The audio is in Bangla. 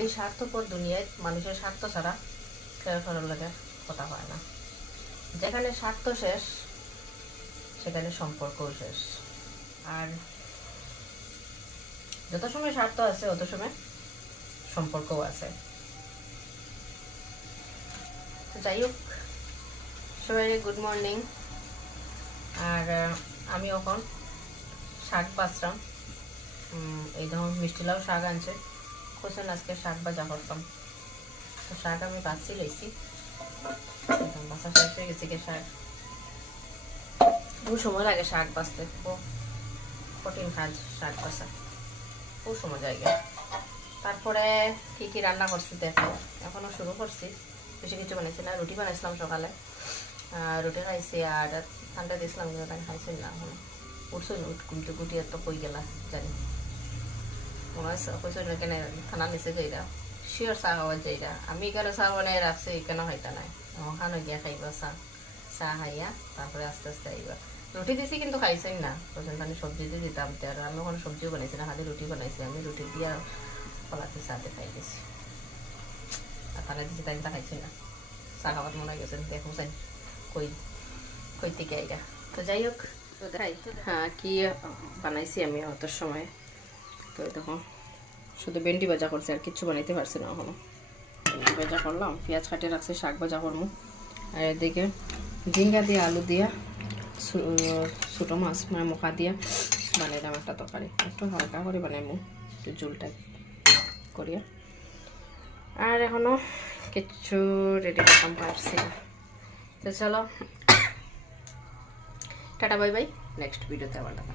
এই স্বার্থপর দুনিয়ায় মানুষের স্বার্থ ছাড়া কেউ কারোর লাগে কথা হয় না। যেখানে স্বার্থ শেষ সেখানে সম্পর্কও শেষ। আর যত সময় স্বার্থ আছে তত সময় সম্পর্কও আছে। যাই হোক, সবাই গুড মর্নিং। আর আমি এখন শাক বাছলাম। এই ধরুন মিষ্টিলাও শাক আনছে, কোথায় আজকে শাক ভাজা করতাম। তো শাক আমি বাছি লইছি, বাছা শেষ হয়ে গেছে। শাক বহু সময় লাগে, শাক বাছতে খুব কঠিন কাজ শাক বাছা, খুব সময় জায়গা। তারপরে কি কি রান্না করছি দেখো, এখনো শুরু করছি। বেশি কিছু বানাইছি না, রুটি বানাইছিলাম সকালে, রুটি খাইছি। আর ঠান্ডা দিয়েছিলাম কিন্তু তাই খাইছি না, এখন উঠছো না গুটি গুটি এত কই গেলা জানি। মনে হয় কইস না কেন থানা নিচে যাইরা শিওর চা খাওয়ার যাইরা। আমি এখানে চা বানাই রাখছি, এখানে হয়তো নাই। ওখানে গিয়া খাইবা চা, চা খাইয়া তারপরে আস্তে আস্তে আইবা। রুটি দিছি কিন্তু খাইছেন না, বলছেন আমি সবজি দিয়ে দিতাম। আর আমি ওখানে সবজিও বানাইছি না, খালি রুটি বানাইছি। আমি রুটি দিয়া কলাতে চাতে খাই গেছি, আর তারা দিছি তাই তা খাইছি না। চা খাবার মনে হয় গেছেন, দেখুছেন কই কই থেকে আইরা। তো যাই হোক, তো দেখাই হ্যাঁ কি বানাইছি আমি অতর সময়। তো দেখুন শুধু ভেন্ডি ভাজা করছি, আর কিচ্ছু বানাইতে পারছি না এখনো। ভেন্ডি ভাজা করলাম, পেঁয়াজ কাটিয়ে রাখছি, শাক ভাজা করবো। আর এদিকে ঝিঙ্গা দিয়ে আলু দিয়া ছোটো মাছ মানে মোকা দিয়া বানাইলাম একটা তরকারি। একটু হালকা করে বানাইমু, একটু ঝোলটা করিয়া। আর এখনো কিচ্ছু রেডি করতাম পারছি না। তো চলো টাটা বাই বাই, নেক্সট ভিডিওতে আবার দেখা।